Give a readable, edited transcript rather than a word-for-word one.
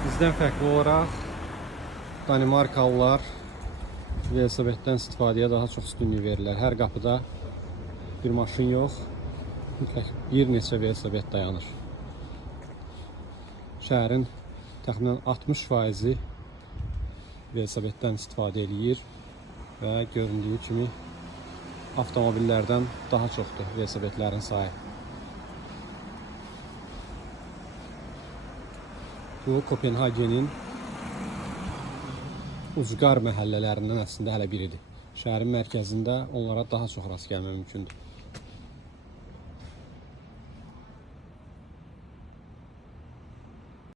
Bizdən fərqli olaraq Danimarkalılar velosipeddən istifadəyə daha çox üstünlük verirlər. Hər qapıda bir maşın yox, bir neçə velosiped dayanır. Şəhərin təxminən 60% velosipeddən istifadə edir və göründüyü kimi avtomobillərdən daha çoxdur velosipedlərin sayı. Bu Kopenhagenin ucqar məhəllələrindən əslində hələ biridir. Şəhərin mərkəzində onlara daha çox rast gəlmək mümkündür.